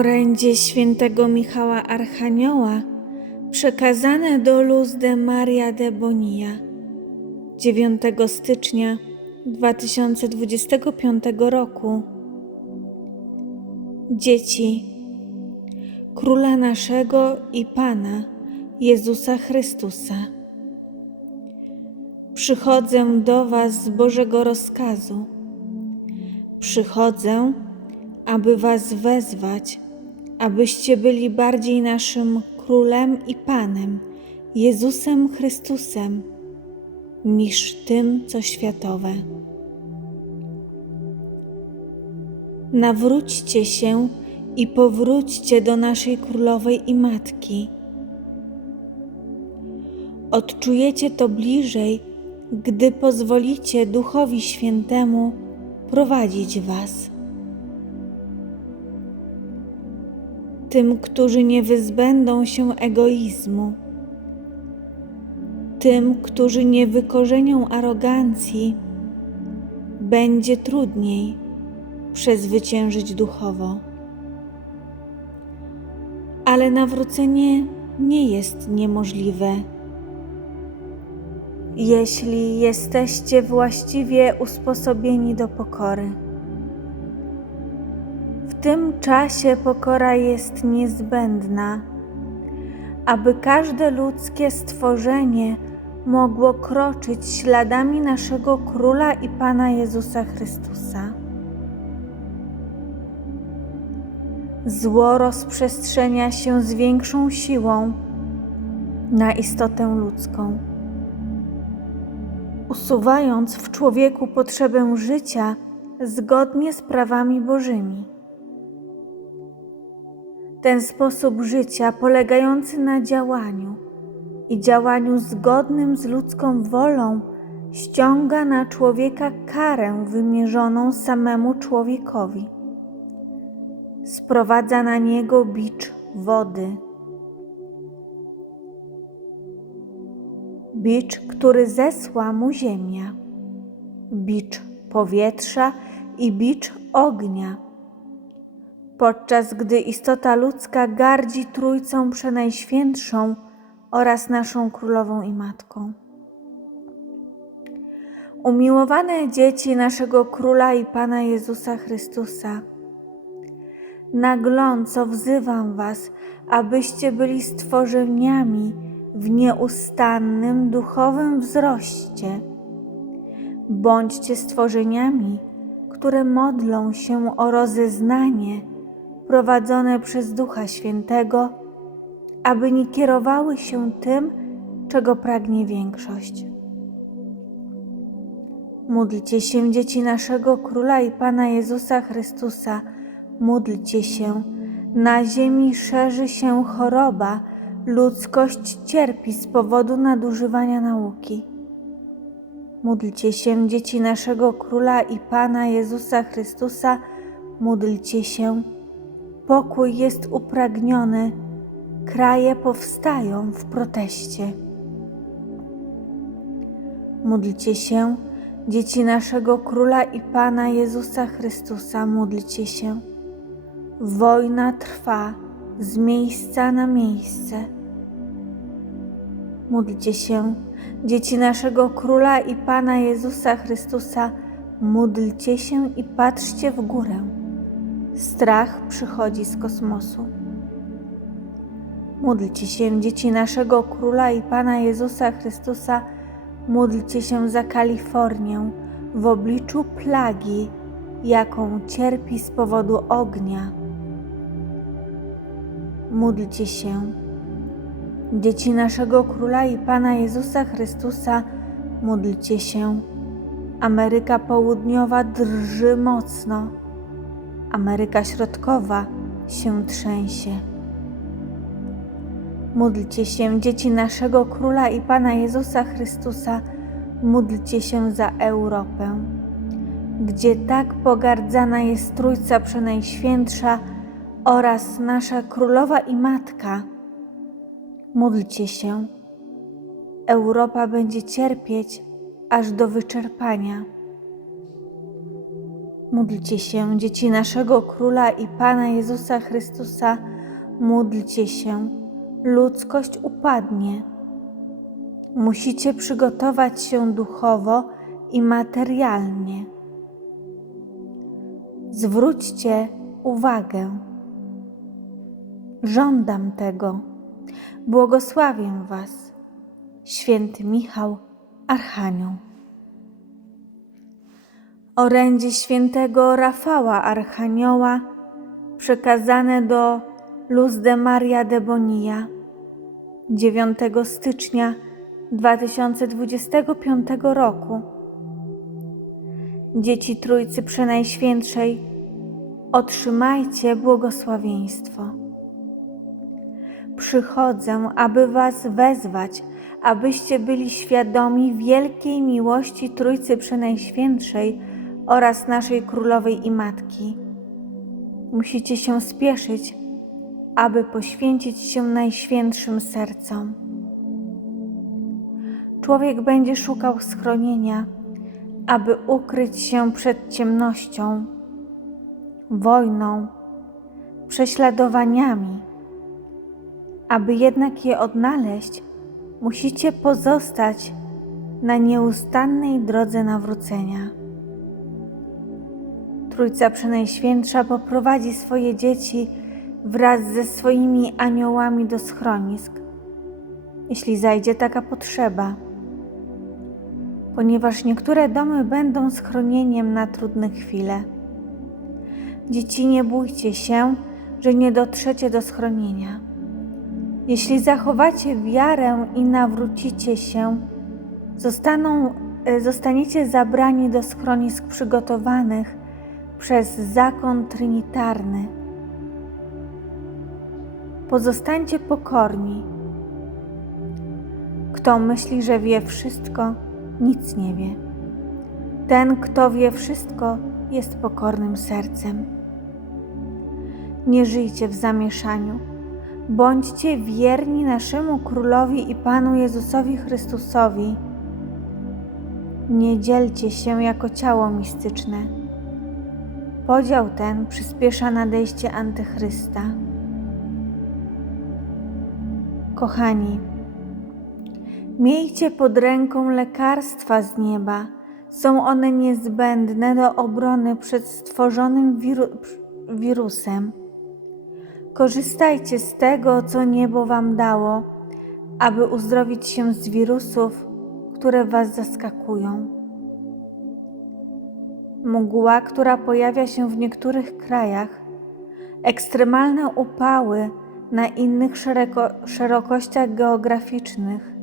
Orędzie świętego Michała Archanioła przekazane do Luz de Maria de Bonilla 9 stycznia 2025 roku. Dzieci Króla naszego i Pana Jezusa Chrystusa. Przychodzę do Was z Bożego rozkazu. Przychodzę, aby Was wezwać, abyście byli bardziej naszym Królem i Panem, Jezusem Chrystusem, niż tym, co światowe. Nawróćcie się i powróćcie do naszej Królowej i Matki. Odczujecie to bliżej, gdy pozwolicie Duchowi Świętemu prowadzić Was. Tym, którzy nie wyzbędą się egoizmu, tym, którzy nie wykorzenią arogancji, będzie trudniej przezwyciężyć duchowo. Ale nawrócenie nie jest niemożliwe jeśli jesteście właściwie usposobieni do pokory. W tym czasie pokora jest niezbędna, aby każde ludzkie stworzenie mogło kroczyć śladami naszego Króla i Pana Jezusa Chrystusa. Zło rozprzestrzenia się z większą siłą na istotę ludzką usuwając w człowieku potrzebę życia zgodnie z prawami Bożymi. Ten sposób życia polegający na działaniu i działaniu zgodnym z ludzką wolą ściąga na człowieka karę wymierzoną samemu człowiekowi. Sprowadza na niego bicz wody bicz, który zesła mu ziemia, bicz powietrza i bicz ognia. Podczas gdy istota ludzka gardzi Trójcą Przenajświętszą oraz naszą Królową i Matką. Umiłowane dzieci naszego Króla i Pana Jezusa Chrystusa, nagląco wzywam Was, abyście byli stworzeniami, w nieustannym duchowym wzroście. Bądźcie stworzeniami, które modlą się o rozeznanie prowadzone przez Ducha Świętego, aby nie kierowały się tym, czego pragnie większość. Módlcie się, dzieci naszego Króla i Pana Jezusa Chrystusa, módlcie się. Na ziemi szerzy się choroba, Ludzkość cierpi z powodu nadużywania nauki. Módlcie się, dzieci naszego Króla i Pana Jezusa Chrystusa, módlcie się. Pokój jest upragniony, kraje powstają w proteście. Módlcie się, dzieci naszego Króla i Pana Jezusa Chrystusa, módlcie się. Wojna trwa z miejsca na miejsce. Módlcie się, dzieci naszego Króla i Pana Jezusa Chrystusa, módlcie się i patrzcie w górę. Strach przychodzi z kosmosu. Módlcie się, dzieci naszego Króla i Pana Jezusa Chrystusa, módlcie się za Kalifornię w obliczu plagi, jaką cierpi z powodu ognia módlcie się. Dzieci naszego Króla i Pana Jezusa Chrystusa, módlcie się. Ameryka Południowa drży mocno, Ameryka Środkowa się trzęsie. Módlcie się, dzieci naszego Króla i Pana Jezusa Chrystusa, módlcie się za Europę, gdzie tak pogardzana jest Trójca Przenajświętsza, oraz nasza Królowa i Matka, módlcie się. Europa będzie cierpieć aż do wyczerpania. Módlcie się, dzieci naszego Króla i Pana Jezusa Chrystusa, módlcie się. Ludzkość upadnie. Musicie przygotować się duchowo i materialnie. Zwróćcie uwagę. Żądam tego. Błogosławię Was, święty Michał, Archanioł. Orędzie świętego Rafała Archanioła przekazane do Luz de Maria de Bonilla 9 stycznia 2025 roku. Dzieci Trójcy Przenajświętszej, otrzymajcie błogosławieństwo. Przychodzę, aby Was wezwać, abyście byli świadomi wielkiej miłości Trójcy Przenajświętszej oraz naszej Królowej i Matki. Musicie się spieszyć, aby poświęcić się Najświętszym sercom. Człowiek będzie szukał schronienia, aby ukryć się przed ciemnością, wojną, prześladowaniami. Aby jednak je odnaleźć, musicie pozostać na nieustannej drodze nawrócenia. Trójca Przenajświętsza poprowadzi swoje dzieci wraz ze swoimi aniołami do schronisk, jeśli zajdzie taka potrzeba, ponieważ niektóre domy będą schronieniem na trudne chwile. Dzieci, nie bójcie się, że nie dotrzecie do schronienia. Jeśli zachowacie wiarę i nawrócicie się, zostaną, e, zostaniecie zabrani do schronisk przygotowanych przez zakon trinitarny. Pozostańcie pokorni. Kto myśli, że wie wszystko, nic nie wie. Ten, kto wie wszystko, jest pokornym sercem. Nie żyjcie w zamieszaniu. Bądźcie wierni naszemu Królowi i Panu Jezusowi Chrystusowi. Nie dzielcie się jako ciało mistyczne. Podział ten przyspiesza nadejście Antychrysta. Kochani, miejcie pod ręką lekarstwa z nieba. Są one niezbędne do obrony przed stworzonym wiru wirusem. Korzystajcie z tego, co niebo Wam dało, aby uzdrowić się z wirusów, które Was zaskakują. Mgła, która pojawia się w niektórych krajach, ekstremalne upały na innych szeroko szerokościach geograficznych,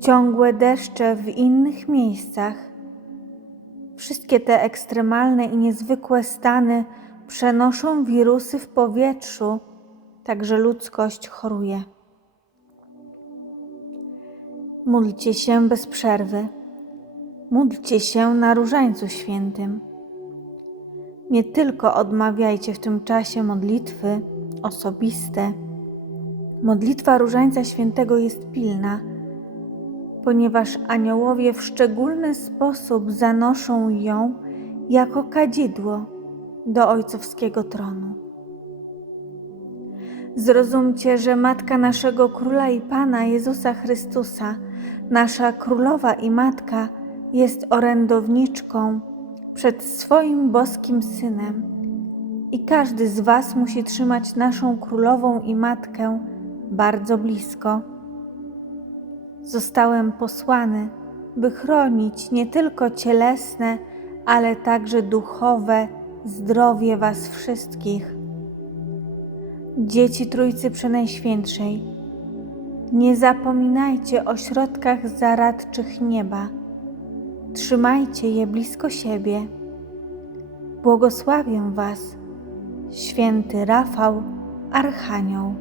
ciągłe deszcze w innych miejscach. Wszystkie te ekstremalne i niezwykłe stany przenoszą wirusy w powietrzu, także ludzkość choruje. Módlcie się bez przerwy. Módlcie się na Różańcu Świętym. Nie tylko odmawiajcie w tym czasie modlitwy osobiste. Modlitwa Różańca Świętego jest pilna, ponieważ aniołowie w szczególny sposób zanoszą ją jako kadzidło do ojcowskiego tronu. Zrozumcie, że Matka naszego Króla i Pana Jezusa Chrystusa, nasza Królowa i Matka, jest orędowniczką przed swoim boskim Synem i każdy z Was musi trzymać naszą Królową i Matkę bardzo blisko. Zostałem posłany, by chronić nie tylko cielesne, ale także duchowe zdrowie Was wszystkich. Dzieci Trójcy Przenajświętszej, nie zapominajcie o środkach zaradczych nieba. Trzymajcie je blisko siebie. Błogosławię Was, święty Rafał, Archanioł.